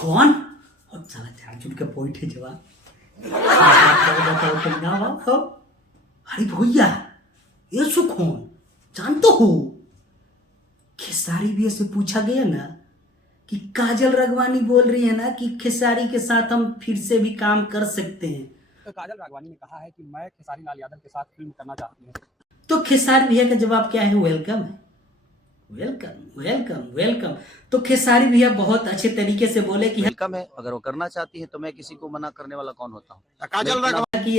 कौन? और साला झाड़ के पोइठे जवाब बताओ तुम ना हो। अरे भैया ये सुखोन जानते हो, खेसारी भी से पूछा गया ना कि काजल राघवानी बोल रही है ना कि खेसारी के साथ हम फिर से भी काम कर सकते हैं। तो काजल राघवानी ने कहा है कि मैं खेसारी लाल यादव के साथ फिल्म करना चाहती हूँ। तो खेसारी भैया का जवाब क्या है? वेलकम है, वेलकम वेलकम वेलकम। तो खेसारी भैया बहुत अच्छे तरीके से बोले कि वेलकम है, अगर वो करना चाहती है तो मैं किसी को मना करने वाला कौन होता हूँ। काजल राघवानी कि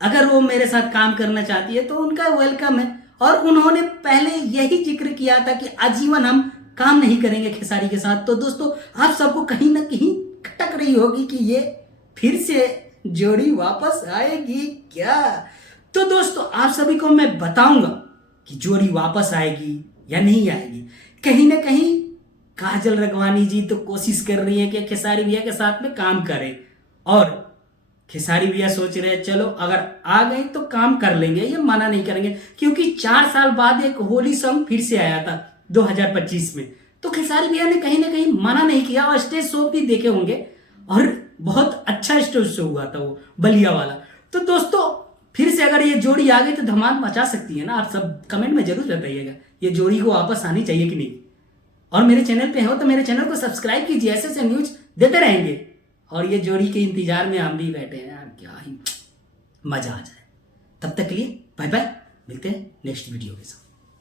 अगर वो मेरे साथ काम करना चाहती है तो उनका वेलकम है। और उन्होंने पहले यही जिक्र किया था कि आजीवन हम काम नहीं करेंगे खेसारी के साथ। तो दोस्तों आप सबको कहीं ना कहीं खटक रही होगी कि ये फिर से जोड़ी वापस आएगी क्या? तो दोस्तों आप सभी को मैं बताऊंगा कि जोड़ी वापस आएगी या नहीं आएगी। कहीं ना कहीं काजल राघवानी जी तो कोशिश कर रही है कि खेसारी भैया के साथ में काम करें, और खेसारी भैया सोच रहे हैं चलो अगर आ गए तो काम कर लेंगे, ये मना नहीं करेंगे। क्योंकि 4 साल बाद एक होली सॉन्ग फिर से आया था 2025 में, तो खेसारी भैया ने कहीं ना कहीं मना नहीं किया। और स्टेज शो भी देखे होंगे और बहुत अच्छा स्टेज शो हुआ था वो बलिया वाला। तो दोस्तों फिर से अगर ये जोड़ी आ गई तो धमाल मचा सकती है ना। आप सब कमेंट में जरूर बताइएगा ये जोड़ी को वापस आनी चाहिए कि नहीं। और मेरे चैनल पे हो तो मेरे चैनल को सब्सक्राइब कीजिए, ऐसे ऐसे न्यूज देते रहेंगे। और ये जोड़ी के इंतजार में हम भी बैठे हैं यार, क्या ही मजा आ जाए। तब तक के लिए बाय बाय, मिलते हैं नेक्स्ट वीडियो के साथ।